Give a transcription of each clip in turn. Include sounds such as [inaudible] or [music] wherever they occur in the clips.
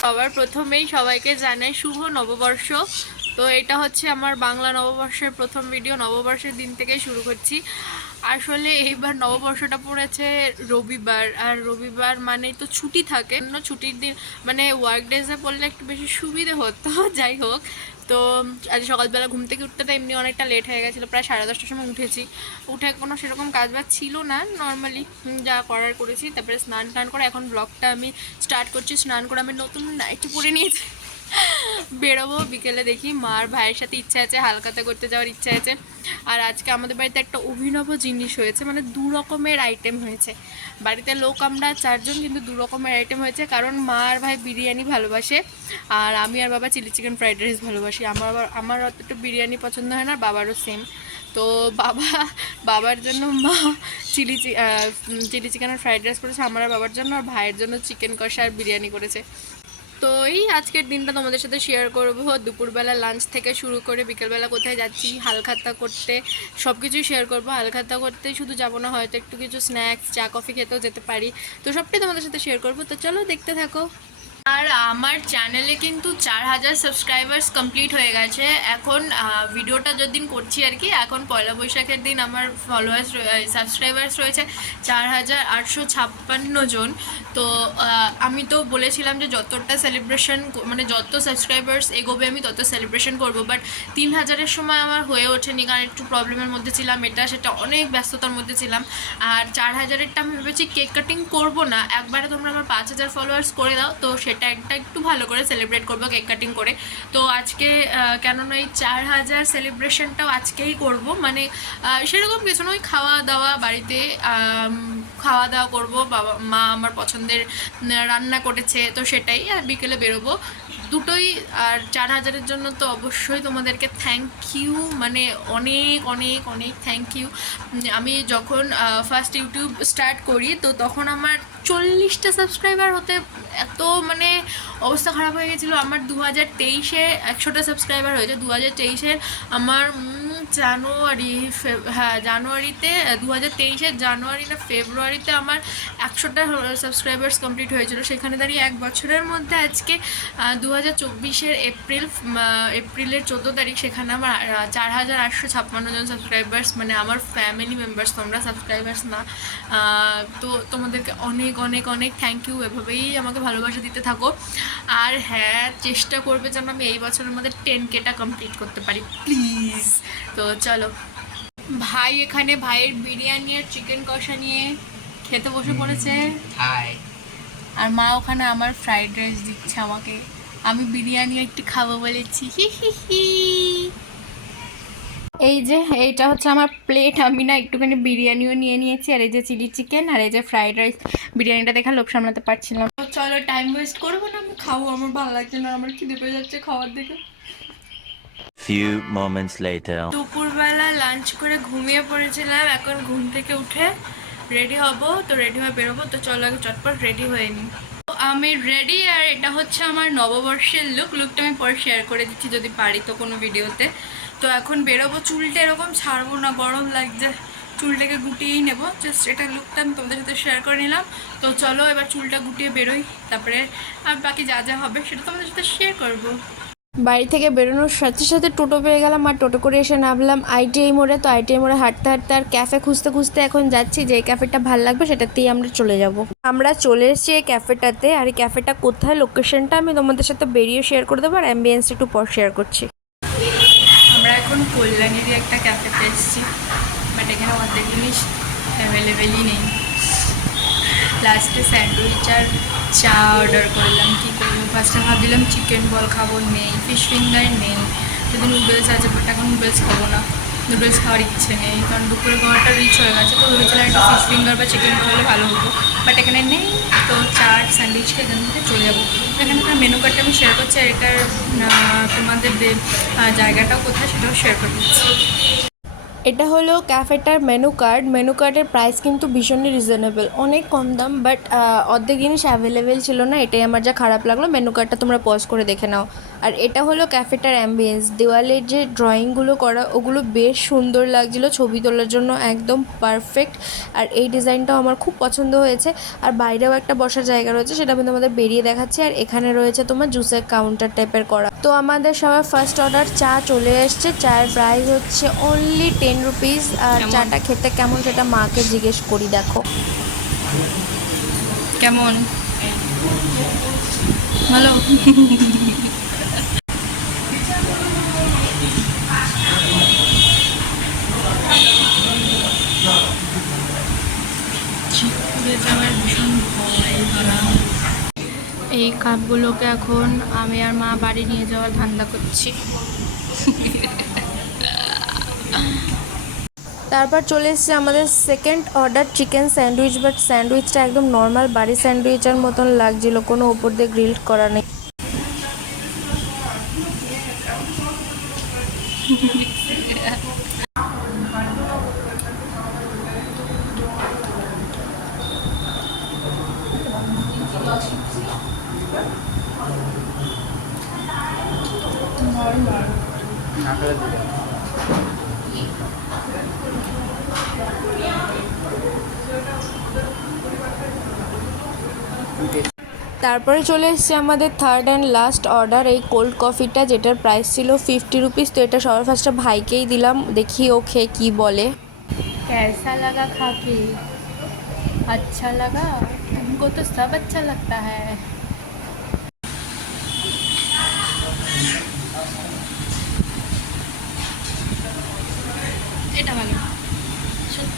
সবার প্রথমেই সবাইকে জানাই শুভ নববর্ষ। তো এটা হচ্ছে আমার বাংলা নববর্ষের প্রথম ভিডিও নববর্ষের দিন থেকে শুরু করছি। আসলে এইবার নববর্ষটা পড়েছে রবিবার, আর রবিবার মানেই তো ছুটি থাকে। অন্য ছুটির দিন মানে ওয়ার্ক ডেজে পড়লে একটু বেশি সুবিধে হতো, [laughs] যাই হোক। তো আজ সকালবেলা ঘুম থেকে উঠতে তো এমনি অনেকটা লেট হয়ে গেছিল, প্রায় সাড়ে দশটার সময় উঠেছি। উঠে কোনো সেরকম কাজ বাজ ছিল না নর্মালি যা করার করেছি, তারপরে স্নান টান করে এখন ব্লগটা আমি স্টার্ট করছি, স্নান করে আমি নতুন নাইটি পরে নিয়েছি। বেরোবো বিকেলে দেখি মার ভাইয়ের সাথে ইচ্ছা আছে, হালকাতা করতে যাওয়ার ইচ্ছা আছে। আর আজকে আমাদের বাড়িতে একটা অভিনব জিনিস হয়েছে মানে দু রকমের আইটেম হয়েছে। বাড়িতে লোক আমরা চারজন, কিন্তু দু রকমের আইটেম হয়েছে। কারণ মা আর ভাই বিরিয়ানি ভালোবাসে, আর আমি আর বাবা চিলি চিকেন ফ্রাইড রাইস ভালোবাসি। আমার আবার, আমার অতটা বিরিয়ানি পছন্দ হয় না, বাবারও সেম তো বাবা, বাবার জন্য মা চিলি চিলি চিকেন আর ফ্রাইড রাইস করেছে, আমার বাবার জন্য, আর ভাইয়ের জন্য চিকেন কষা আর বিরিয়ানি করেছে। তো এই আজকের দিনটা তোমাদের সাথে শেয়ার করব। দুপুরবেলা লাঞ্চ থেকে শুরু করে বিকেলবেলা কোথায় যাচ্ছি, হালখাতা করতে সব কিছুই শেয়ার করব। হালখাতা করতে শুধু যাব না, হয়তো একটু কিছু স্ন্যাক্স চা কফি খেতেও যেতে পারি। তো সবটাই তোমাদের সাথে শেয়ার করব। তো চলো দেখতে থাকো। আর আমার চ্যানেলে কিন্তু চার হাজার সাবস্ক্রাইবার্স কমপ্লিট হয়ে গেছে। এখন ভিডিওটা যদিন করছি আর কি, এখন পয়লা বৈশাখের দিন আমার ফলোয়ার্স সাবস্ক্রাইবার্স রয়েছে চার হাজার আটশো ছাপ্পান্ন জন। তো আমি তো বলেছিলাম যে যতটা সেলিব্রেশন মানে যত সাবস্ক্রাইবার্স এগোবে আমি তত সেলিব্রেশন করব। বাট তিন হাজারের সময় আমার হয়ে ওঠেনি, কারণ একটু প্রবলেমের মধ্যে ছিলাম। এটা সেটা অনেক ব্যস্ততার মধ্যে ছিলাম। আর চার হাজারেরটা আমি ভেবেছি কেক কাটিং করব না। একবারে তোমরা আমার পাঁচ হাজার ফলোয়ার্স করে দাও, তো সেটা একটা একটু ভালো করে সেলিব্রেট করব কেক কাটিং করে। তো আজকে কেননা এই চার হাজার সেলিব্রেশনটাও আজকেই করব। মানে সেরকম কিছু নয় খাওয়া দাওয়া বাড়িতে খাওয়া দাওয়া করব। বাবা, মা আমার পছন্দের রান্না করেছে, তো সেটাই, আর বিকেলে বেরোবো। দুটোই আর চার হাজারের জন্য তো অবশ্যই তোমাদেরকে থ্যাংক ইউ মানে অনেক অনেক অনেক থ্যাংক ইউ আমি যখন ফার্স্ট ইউটিউব স্টার্ট করি, তো তখন আমার চল্লিশটা সাবস্ক্রাইবার হতে এত মানে অবস্থা খারাপ হয়ে গেছিল। আমার দু হাজার তেইশে একশোটা সাবস্ক্রাইবার হয়েছে। দু হাজার তেইশের আমার জানুয়ারি হ্যাঁ জানুয়ারিতে দু হাজার তেইশের জানুয়ারি না ফেব্রুয়ারিতে আমার একশোটা সাবস্ক্রাইবার্স কমপ্লিট হয়েছিল। সেখানে দাঁড়িয়ে এক বছরের মধ্যে আজকে দু হাজার চব্বিশের এপ্রিল এপ্রিলের চোদ্দ তারিখ, সেখানে আমার চার হাজার আটশো ছাপ্পান্ন জন সাবস্ক্রাইবার্স মানে আমার ফ্যামিলি মেম্বার্স তোমরা সাবস্ক্রাইবার্স না। তো তোমাদেরকে অনেক অনেক অনেক থ্যাংক ইউ এভাবেই আমাকে ভালোবাসা দিতে থাকো। আর হ্যাঁ চেষ্টা করবে যেন আমি এই বছরের মধ্যে টেন কেটা কমপ্লিট করতে পারি। প্লিজ তো চলো। ভাই এখানে ভাইয়ের বিরিয়ানি আর চিকেন কষা নিয়ে খেতে বসে পড়েছে। হাই আর মা ওখানে আমার ফ্রাইড রাইস দিচ্ছে আমাকে। আমি বিরিয়ানি একটু খাব বলেছি। হি হি হি। এই যে এইটা হচ্ছে আমার প্লেট আমি না একটুখানি বিরিয়ানিও নিয়ে নিয়েছি আর এই যে চিলি চিকেন আর এই যে ফ্রাইড রাইস বিরিয়ানিটা দেখে লোক সামলাতে পারছিলাম। তো চলো টাইম ওয়েস্ট করব না আমি খাব। আমার ভালো লাগছে না আমার খিদে পেয়ে যাচ্ছে খাওয়ার দেখে Few moments later. দুপুরবেলা লাঞ্চ করে ঘুমিয়ে পড়েছিলাম, এখন ঘুম থেকে উঠে রেডি হব, তো রেডি হয়ে বেরোবো, তো চলো আগে চটপট রেডি হয়ে নিই আমি রেডি আর এটা হচ্ছে আমার নববর্ষের লুক লুকটা আমি পরে শেয়ার করে দিচ্ছি যদি পারি তো কোনো ভিডিওতে তো এখন বেরোবো, চুলটা এরকম ছাড়বো না, গরম লাগছে, চুলটাকে গুটিয়েই নেব জাস্ট এটা লুকটা আমি তোমাদের সাথে শেয়ার করে নিলাম। তো চলো এবার চুলটা গুটিয়ে বেরোই, তারপরে আর বাকি যা যা হবে সেটা তোমাদের সাথে শেয়ার করব। বাড়ি থেকে বেরোনোর সাথে সাথে টোটো পেয়ে গেলাম আর টোটো করে এসে নামলাম আইটিআই মোড়ে। তো আইটিআই মোড়ে হাঁটতে হাঁটতে আর ক্যাফে খুঁজতে খুঁজতে এখন যাচ্ছি যে ক্যাফেটা ভালো লাগবে সেটাতেই আমরা চলে যাব। আমরা চলে এসেছি এই ক্যাফেটাতে আর এই ক্যাফেটা কোথায়? লোকেশনটা আমি তোমাদের সাথে বেরিয়ে শেয়ার করে দেবো আর অ্যাম্বিয়েন্স একটু পর শেয়ার করছি। আমরা এখন কল্যাণীরই একটা ক্যাফেতে এসেছি বাট এখানে অর্ধেক জিনিস অ্যাভেলেবেলই নেই। লাস্টে স্যান্ডউইচ আর চা অর্ডার করলাম, কী করব? ফার্স্টে ভাবছিলাম চিকেন বল খাব, নেই। ফিশ ফিঙ্গার নেই। যদি নুডলস আছে বাট এখন নুডলস খাব না। নুডলস খাওয়ার ইচ্ছে নেই, কারণ দুপুরে খাওয়াটা রিচ হয়ে গেছে, তো ভেবেছিলাম একটা ফিশ ফিঙ্গার বা চিকেন হলে ভালো হতো। বাট এখানে নেই, তো চাট স্যান্ডউইচ খেয়ে এখান থেকে চলে যাব। এখানে এখানকার মেনু কার্ডটা আমি শেয়ার করছি, আর এটার তোমাদের জায়গাটাও কোথায় সেটাও শেয়ার করে দিচ্ছি। এটা হলো ক্যাফেটার মেনু কার্ড। মেনু কার্ডের প্রাইস কিন্তু ভীষণই রিজনেবল অনেক কম দাম বাট অর্ধেক জিনিস অ্যাভেলেবেল ছিল না, এটাই আমার যা খারাপ লাগল। মেনু কার্ডটা তোমরা পজ করে দেখে নাও। আর এটা হলো ক্যাফেটার অ্যাম্বিয়েন্স দেওয়ালের যে ড্রয়িংগুলো করা ওগুলো বেশ সুন্দর লাগছিল ছবি তোলার জন্য একদম পারফেক্ট আর এই ডিজাইনটাও আমার খুব পছন্দ হয়েছে। আর বাইরেও একটা বসার জায়গা রয়েছে সেটা আমি তোমাদের বেরিয়ে দেখাচ্ছি। আর এখানে রয়েছে তোমার জুসের কাউন্টার টাইপের করা। তো আমাদের সবার ফার্স্ট অর্ডার চা চলে এসছে। চায়ের প্রাইস হচ্ছে অনলি টেন রুপিস আর চাটা খেতে কেমন সেটা মাকে জিজ্ঞেস করি দেখো। কেমন? ভালো। এই কাপগুলোকে এখন আমি আর মা বাড়ি নিয়ে যাওয়ার ধান্দা করছি। তারপর চলে এসেছে আমাদের second order chicken sandwich but স্যান্ডউইচটা একদম নর্মাল বাড়ি স্যান্ডউইচের মতন লাগছিল, কোনো ওপর দিয়ে গ্রিল করা নেই। তারপরে চলে এসেছে আমাদের থার্ড অ্যান্ড লাস্ট অর্ডার এই কোল্ড কফিটা যেটার প্রাইস ছিল ফিফটি রুপিস তো এটা সবার ফার্স্টে ভাইকেই দিলাম দেখি ও খেয়ে কী বলে कैसा लगा खा के अच्छा लगा तुमको तो सब अच्छा लगता है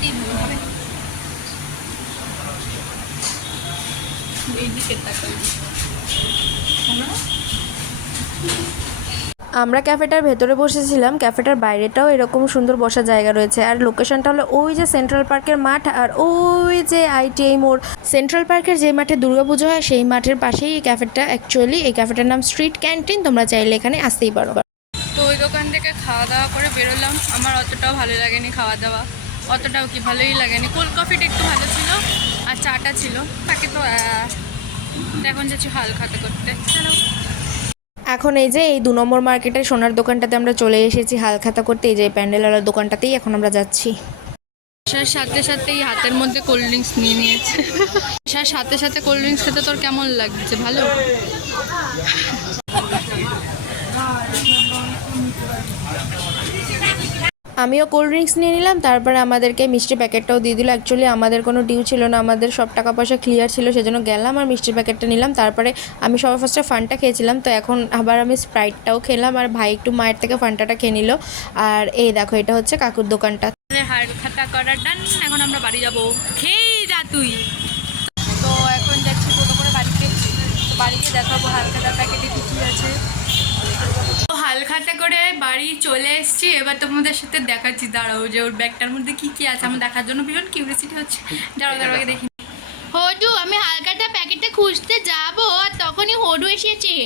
সত্যি ভালো হবে। এই দিকে তাকাই আমরা আমরা ক্যাফেটার ভেতরে বসেছিলাম। ক্যাফেটার বাইরেটাও এরকম সুন্দর বসার জায়গা রয়েছে। আর লোকেশনটা হলো ওই যে সেন্ট্রাল পার্কের মাঠ আর ওই যে আইটিআই মোড়। সেন্ট্রাল পার্কের যে মাঠে দুর্গাপুজো হয় সেই মাঠের পাশেই এই ক্যাফেটা অ্যাকচুয়ালি এই ক্যাফেটার নাম স্ট্রিট ক্যান্টিন। তোমরা চাইলে এখানে আসতেই পারো। তো ওই দোকান থেকে খাওয়া দাওয়া করে বেরোলাম। আমার অতটাও ভালো লাগেনি খাওয়া দাওয়া। অতটাও কি ভালোই লাগেনি। কোল্ড কফিটা একটু ভালো ছিল আর চাটা ছিল। তাকে তো এখন যাচ্ছি হাল খাতে করতে। চলো। এখন এই যে এই দু নম্বর মার্কেটের সোনার দোকানটাতে আমরা চলে এসেছি হালখাতা করতে। এই যে প্যান্ডেলওয়ালার দোকানটাতেই এখন আমরা যাচ্ছি। আসার সাথে সাথে এই হাতের মধ্যে কোল্ড ড্রিঙ্কস নিয়ে নিয়েছে। আসার সাথে সাথে কোল্ড ড্রিঙ্কস খেতে তোর কেমন লাগছে? ভালো? আমিও কোল্ড ড্রিঙ্কস নিয়ে নিলাম, তারপরে আমাদেরকে মিষ্টি প্যাকেটটাও দিয়ে দিল। অ্যাকচুয়ালি আমাদের কোনো ডিউ ছিল না, আমাদের সব টাকা পয়সা ক্লিয়ার ছিল, সেজন্য গেলাম আর মিষ্টির প্যাকেটটা নিলাম। তারপরে আমি সবার ফার্স্টে ফানটা খেয়েছিলাম, তো এখন আবার আমি স্প্রাইটটাও খেলাম, আর ভাই একটু মায়ের থেকে ফান্টাটা খেয়ে নিল। আর এই দেখো, এটা হচ্ছে কাকুর দোকানটা। হার খাতা এখন আমরা বাড়ি তো এখন করে বাড়িতে। দেখাবো হালখাতা প্যাকেটে আছে। হালখাতা করে বাড়ি চলে এসেছি। এবার তোমাদের সাথে দেখাচ্ছি। দাঁড়াও যে ওর ব্যাগটার মধ্যে কি কি আছে। আমার দেখার জন্য ভীষণ কিউরিয়াসিটি হচ্ছে। দাঁড়াও দাঁড়াও দেখি। হডু, আমি হালখাতা প্যাকেটটা খুঁজতে যাব আর তখনই হডু এসেছে।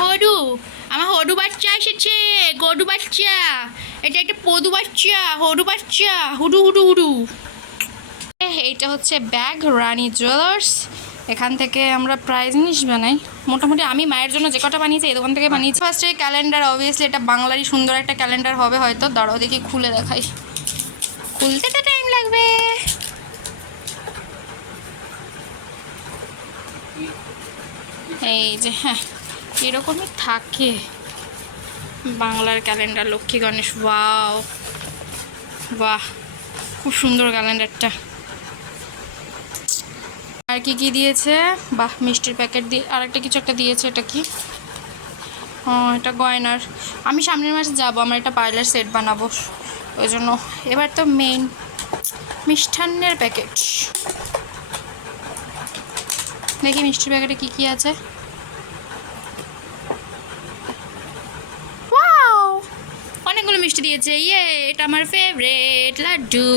হডু, আমার হডু বাচ্চা এসেছে। গরু বাচ্চা। এটা একটা পদু বাচ্চা, হডু বাচ্চা। হুডু হুডু হুডু। এইটা হচ্ছে ব্যাগ, রানী জুয়েলার্স এখান থেকে আমরা প্রায় জিনিস বানাই। মোটামুটি আমি মায়ের জন্য যে কটা বানিয়েছি এই দোকান থেকে বানিয়েছি। ফার্স্টে ক্যালেন্ডার অবভিয়াসলি এটা বাংলারই সুন্দর একটা ক্যালেন্ডার হবে হয়তো। দাঁড়াও দেখি, খুলে দেখাই। খুলতে তো টাইম লাগবে। এই যে হ্যাঁ এরকমই থাকে। বাংলার ক্যালেন্ডার লক্ষ্মী গণেশ ওয়াও বাহ, খুব সুন্দর ক্যালেন্ডারটা আর কি কি দিয়েছে? বাহ, মিষ্টির প্যাকেট দিয়ে আর একটা কিছু একটা দিয়েছে, এটা কি? ও, এটা গয়নার। আমি সামনের মাসে যাব, আমার একটা পার্লার সেট বানাবো। ওই জন্য এবার তো মেইন মিষ্টান্নের প্যাকেট। দেখি মিষ্টির প্যাকেটে কি কি আছে। অনেকগুলো মিষ্টি দিয়েছে। ইয়ে এটা আমার ফেভারেট লাড্ডু।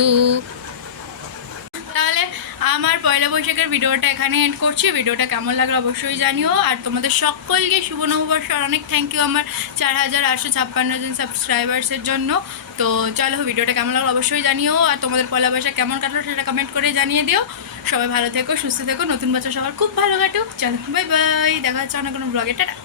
আমার পয়লা বৈশাখের ভিডিওটা এখানে এন্ড করছি। ভিডিওটা কেমন লাগল অবশ্যই জানিও। আর তোমাদের সকলকে শুভ নববর্ষ অনেক থ্যাংক ইউ আমার চার হাজার আটশো ছাপ্পান্ন জন সাবস্ক্রাইবার্সের জন্য। তো চলো ভিডিওটা কেমন লাগল অবশ্যই জানিও। আর তোমাদের পয়লা বৈশাখ কেমন কাটলো সেটা কমেন্ট করে জানিয়ে দিও। সবাই ভালো থেকো, সুস্থ থেকো, নতুন বছর সবার খুব ভালো কাটুক। চলো বাই বাই দেখা হচ্ছে অন্য কোনো ব্লগে টাটা।